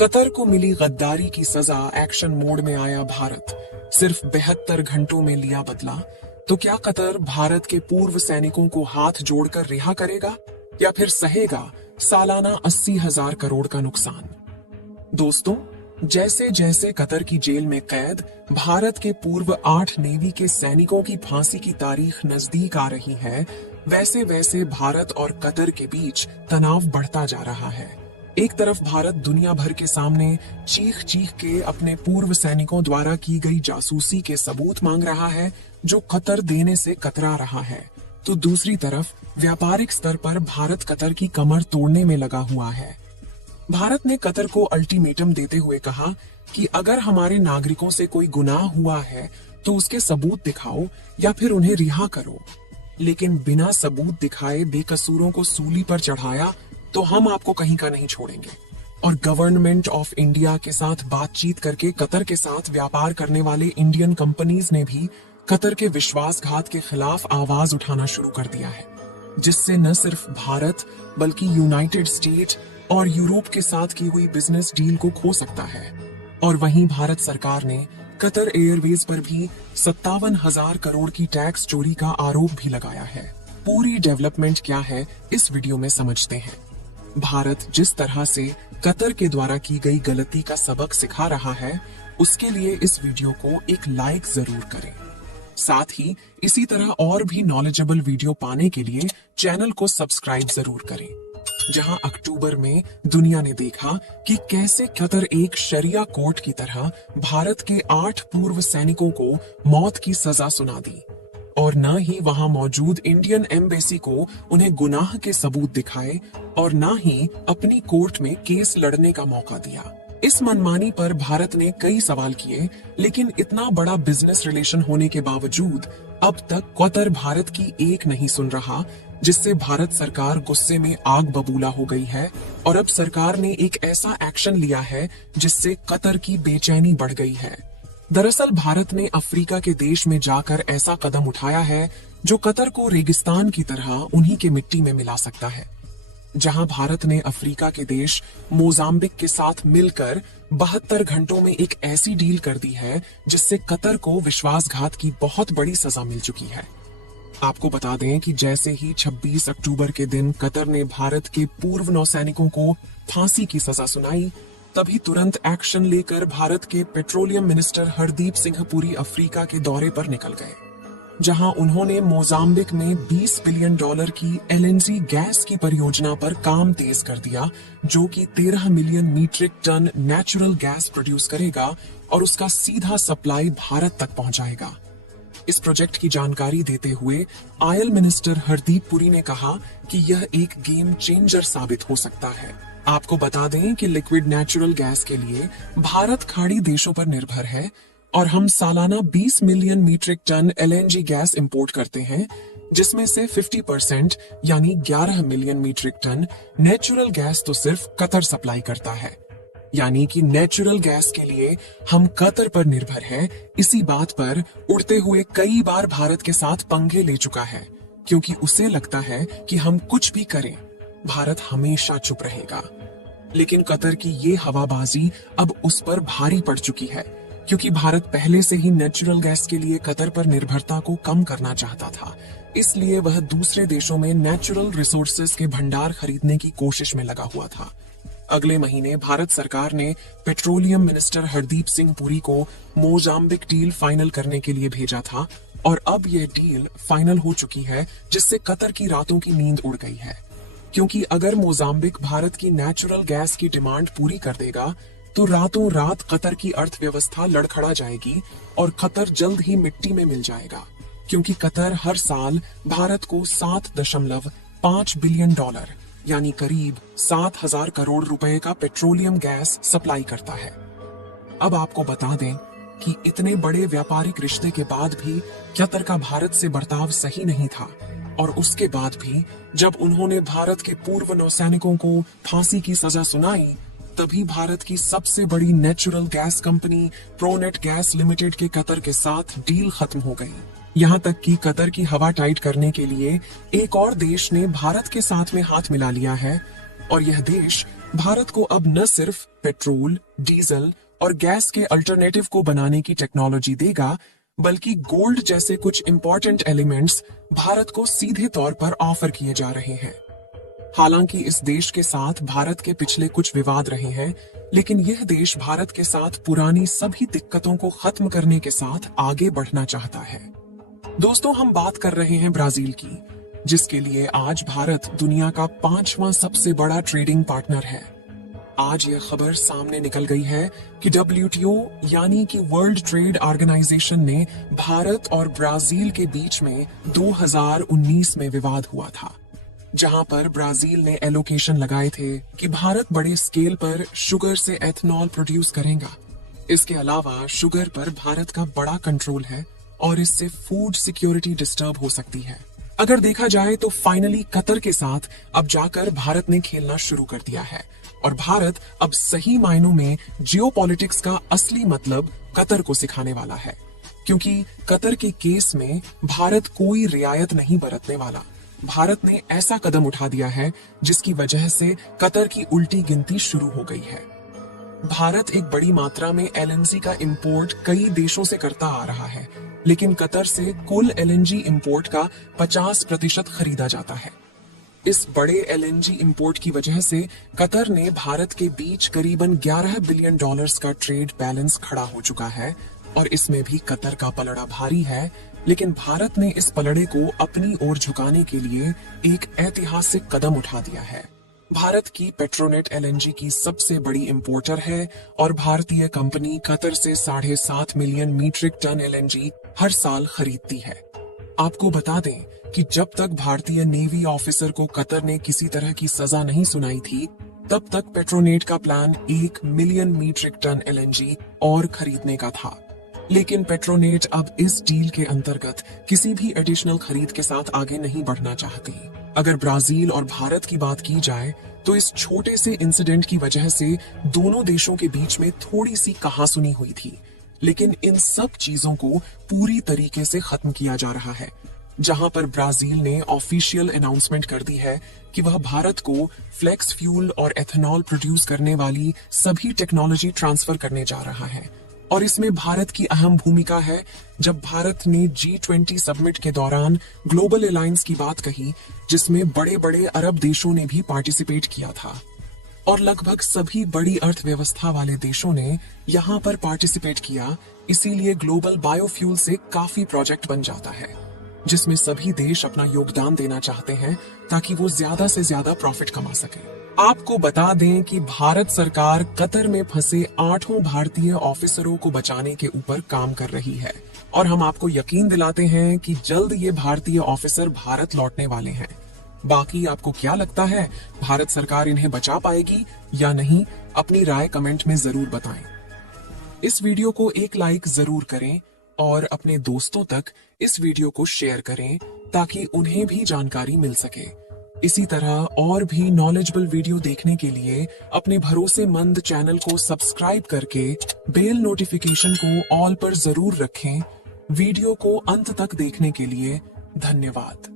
Qatar को मिली गद्दारी की सजा, एक्शन मोड में आया भारत। सिर्फ 72 घंटों में लिया बदला। तो क्या कतर भारत के पूर्व सैनिकों को हाथ जोड़कर रिहा करेगा या फिर सहेगा सालाना 80,000 करोड़ का नुकसान? दोस्तों, जैसे जैसे कतर की जेल में कैद भारत के पूर्व 8 नेवी के सैनिकों की फांसी की तारीख नजदीक आ रही है, वैसे वैसे भारत और कतर के बीच तनाव बढ़ता जा रहा है। एक तरफ भारत दुनिया भर के सामने चीख चीख के अपने पूर्व सैनिकों द्वारा की गई जासूसी के सबूत मांग रहा है, जो कतर देने से कतरा रहा है, तो दूसरी तरफ व्यापारिक स्तर पर भारत कतर की कमर तोड़ने में लगा हुआ है। भारत ने कतर को अल्टीमेटम देते हुए कहा कि अगर हमारे नागरिकों से कोई गुनाह हुआ है तो उसके सबूत दिखाओ या फिर उन्हें रिहा करो, लेकिन बिना सबूत दिखाए बेकसूरों को सूली पर चढ़ाया तो हम आपको कहीं का नहीं छोड़ेंगे। और गवर्नमेंट ऑफ इंडिया के साथ बातचीत करके कतर के साथ व्यापार करने वाले इंडियन कंपनीज ने भी कतर के विश्वासघात के खिलाफ आवाज उठाना शुरू कर दिया है, जिससे न सिर्फ भारत बल्कि यूनाइटेड स्टेट और यूरोप के साथ की हुई बिजनेस डील को खो सकता है। और वहीं भारत सरकार ने कतर एयरवेज पर भी 57,000 करोड़ की टैक्स चोरी का आरोप भी लगाया है। पूरी डेवलपमेंट क्या है इस वीडियो में समझते हैं। भारत जिस तरह से कतर के द्वारा की गई गलती का सबक सिखा रहा है, उसके लिए इस वीडियो को एक लाइक जरूर करें। साथ ही इसी तरह और भी नॉलेजेबल वीडियो पाने के लिए चैनल को सब्सक्राइब जरूर करें। जहां अक्टूबर में दुनिया ने देखा कि कैसे कतर एक शरिया कोर्ट की तरह भारत के 8 पूर्व सैनिकों को मौत की सजा सुना दी, और न ही वहां मौजूद इंडियन एम्बेसी को उन्हें गुनाह के सबूत दिखाए और न ही अपनी कोर्ट में केस लड़ने का मौका दिया। इस मनमानी पर भारत ने कई सवाल किए, लेकिन इतना बड़ा बिजनेस रिलेशन होने के बावजूद अब तक कतर भारत की एक नहीं सुन रहा, जिससे भारत सरकार गुस्से में आग बबूला हो गई है। और अब सरकार ने एक ऐसा एक्शन लिया है जिससे कतर की बेचैनी बढ़ गई है। दरअसल भारत ने अफ्रीका के देश में जाकर ऐसा कदम उठाया है जो कतर को रेगिस्तान की तरह उन्हीं के मिट्टी में मिला सकता है। जहां भारत ने अफ्रीका के देश मोजाम्बिक के साथ मिलकर 72 घंटों में एक ऐसी डील कर दी है जिससे कतर को विश्वासघात की बहुत बड़ी सजा मिल चुकी है। आपको बता दें कि जैसे ही 26 अक्टूबर के दिन कतर ने भारत के पूर्व नौसैनिकों को फांसी की सजा सुनाई, तभी तुरंत एक्शन लेकर भारत के petroleum minister Hardeep Singh Puri Africa के दौरे पर निकल गए, जहां उन्होंने मोजाम्बिक में $20 बिलियन की एलएनजी गैस की परियोजना पर काम तेज कर दिया, जो कि 13 million metric ton natural gas produce करेगा और उसका सीधा सप्लाई भारत तक पहुंचाएगा। इस प्रोजेक्ट की जानकारी देते हुए ऑयल मिनिस्टर हरदीप पुरी ने कहा कि यह एक गेम चेंजर साबित हो सकता है। आपको बता दें कि लिक्विड नेचुरल गैस के लिए भारत खाड़ी देशों पर निर्भर है और हम सालाना 20 million metric ton LNG gas import करते हैं, जिसमें से 50% यानी 11 million metric ton natural gas तो सिर्फ कतर सप्लाई करता है। यानी कि नेचुरल गैस के लिए हम कतर पर निर्भर हैं। इसी बात पर उड़ते हुए कई बार भारत के साथ पंगे ले चुका है, क्योंकि उसे लगता है कि हम कुछ भी करें, भारत हमेशा चुप रहेगा। लेकिन कतर की ये हवाबाजी अब उस पर भारी पड़ चुकी है, क्योंकि भारत पहले से ही नेचुरल गैस के लिए कतर पर निर्भरता को कम करना चाहता था। इसलिए वह दूसरे देशों में नेचुरल रिसोर्सेज के भंडार खरीदने की कोशिश में लगा हुआ था। अगले महीने भारत सरकार ने पेट्रोलियम मिनिस्टर हरदीप सिंह पुरी को मोजाम्बिक डील फाइनल करने के लिए भेजा था, और अब यह डील फाइनल हो चुकी है, जिससे कतर की रातों की नींद उड़ गई है। क्योंकि अगर मोजाम्बिक भारत की नेचुरल गैस की डिमांड पूरी कर देगा तो रातों रात कतर की अर्थव्यवस्था लड़खड़ा जाएगी और कतर जल्द ही मिट्टी में मिल जाएगा, क्योंकि कतर हर साल भारत को $7.5 बिलियन यानी करीब 7,000 करोड़ रुपए का पेट्रोलियम गैस सप्लाई करता है। अब आपको बता दें कि इतने बड़े व्यापारिक रिश्ते के बाद भी कतर का भारत से बर्ताव सही नहीं था, और उसके बाद भी जब उन्होंने भारत के पूर्व नौसैनिकों को फांसी की सजा सुनाई, तभी भारत की सबसे बड़ी natural gas company pronate gas limited के कतर के साथ डील खत्म हो गई। यहाँ तक कि कतर की हवा टाइट करने के लिए एक और देश ने भारत के साथ में हाथ मिला लिया है, और यह देश भारत को अब न सिर्फ पेट्रोल, डीजल और गैस के अल्टरनेटिव को बनाने की टेक्नोलॉजी देगा, बल्कि गोल्ड जैसे कुछ इंपॉर्टेंट एलिमेंट्स भारत को सीधे तौर पर ऑफर किए जा रहे हैं। हालांकि इस देश के साथ भारत के पिछले कुछ विवाद रहे हैं, लेकिन यह देश भारत के साथ पुरानी सभी दिक्कतों को खत्म करने के साथ आगे बढ़ना चाहता है। दोस्तों, हम बात कर रहे हैं ब्राजील की, जिसके लिए आज भारत दुनिया का 5वां सबसे बड़ा ट्रेडिंग पार्टनर है। आज यह खबर सामने निकल गई है कि WTO यानी कि वर्ल्ड ट्रेड ऑर्गेनाइजेशन ने भारत और ब्राजील के बीच में 2019 में विवाद हुआ था, जहां पर ब्राजील ने एलोकेशन लगाए थे कि भारत बड़े स्केल पर शुगर से एथनॉल प्रोड्यूस करेगा। इसके अलावा शुगर पर भारत का बड़ा कंट्रोल है और इससे फूड सिक्योरिटी डिस्टर्ब हो सकती है। अगर देखा जाए तो फाइनली कतर के साथ अब जाकर भारत ने खेलना शुरू कर दिया है और भारत अब सही मायनों में जियोपॉलिटिक्स का असली मतलब कतर को सिखाने वाला है, क्योंकि कतर के केस में भारत कोई रियायत नहीं बरतने वाला। भारत ने ऐसा कदम उठा दिया है जिसकी वजह से कतर की उल्टी गिनती शुरू हो गई है। भारत एक बड़ी मात्रा में LNG का इंपोर्ट कई देशों से करता आ रहा है, लेकिन कतर से कुल LNG इंपोर्ट का 50% खरीदा जाता है। इस बड़े LNG इंपोर्ट की वजह से कतर ने भारत के बीच करीबन $11 बिलियन का ट्रेड बैलेंस खड़ा हो चुका है और इसमें भी कतर का पलड़ा भारी है। लेकिन भारत ने इस पलड़े को अपनी ओर झुकाने के लिए एक ऐतिहासिक कदम उठा दिया है। भारत की पेट्रोनेट LNG की सबसे बड़ी इंपोर्टर है और भारतीय कंपनी कतर से 7.5 मिलियन मीट्रिक टन LNG हर साल खरीदती है। आपको बता दें कि जब तक भारतीय नेवी ऑफिसर को कतर ने किसी तरह की सजा नहीं सुनाई थी, तब तक पेट्रोनेट का plan 1 million metric ton LNG और खरीदने का था। लेकिन पेट्रोनेट अब इस डील के अंतर्गत किसी भी एडिशनल खरीद के साथ आगे नहीं बढ़ना चाहती। अगर ब्राजील और भारत की बात की जाए तो इस छोटे से इंसिडेंट की वजह से दोनों देशों के बीच में थोड़ी सी कहासुनी हुई थी, लेकिन इन सब चीजों को पूरी तरीके से खत्म किया जा रहा है, जहां पर ब्राजील ने ऑफिशियल अनाउंसमेंट कर दी है कि वह भारत को फ्लेक्स फ्यूल और एथेनॉल प्रोड्यूस करने वाली सभी टेक्नोलॉजी ट्रांसफर करने जा रहा है। और इसमें भारत की अहम भूमिका है। जब भारत ने G20 समिट के दौरान ग्लोबल अलायंस की बात कही, जिसमें बड़े बड़े अरब देशों ने भी पार्टिसिपेट किया था और लगभग सभी बड़ी अर्थव्यवस्था वाले देशों ने यहाँ पर पार्टिसिपेट किया, इसीलिए ग्लोबल बायोफ्यूल से काफी प्रोजेक्ट बन जाता है, जिसमें सभी देश अपना योगदान देना चाहते हैं ताकि वो ज्यादा से ज्यादा प्रॉफिट कमा सके। आपको बता दें कि भारत सरकार कतर में फंसे 8 भारतीय ऑफिसरों को बचाने के ऊपर काम कर रही है और हम आपको यकीन दिलाते हैं कि जल्द ये भारतीय ऑफिसर भारत लौटने वाले हैं। बाकी आपको क्या लगता है, भारत सरकार इन्हें बचा पाएगी या नहीं? अपनी राय कमेंट में जरूर बताएं। इस वीडियो को एक लाइक जरूर करें और अपने दोस्तों तक इस वीडियो को शेयर करें ताकि उन्हें भी जानकारी मिल सके। इसी तरह और भी नॉलेजेबल वीडियो देखने के लिए अपने भरोसेमंद चैनल को सब्सक्राइब करके बेल नोटिफिकेशन को ऑल पर जरूर रखें। वीडियो को अंत तक देखने के लिए धन्यवाद।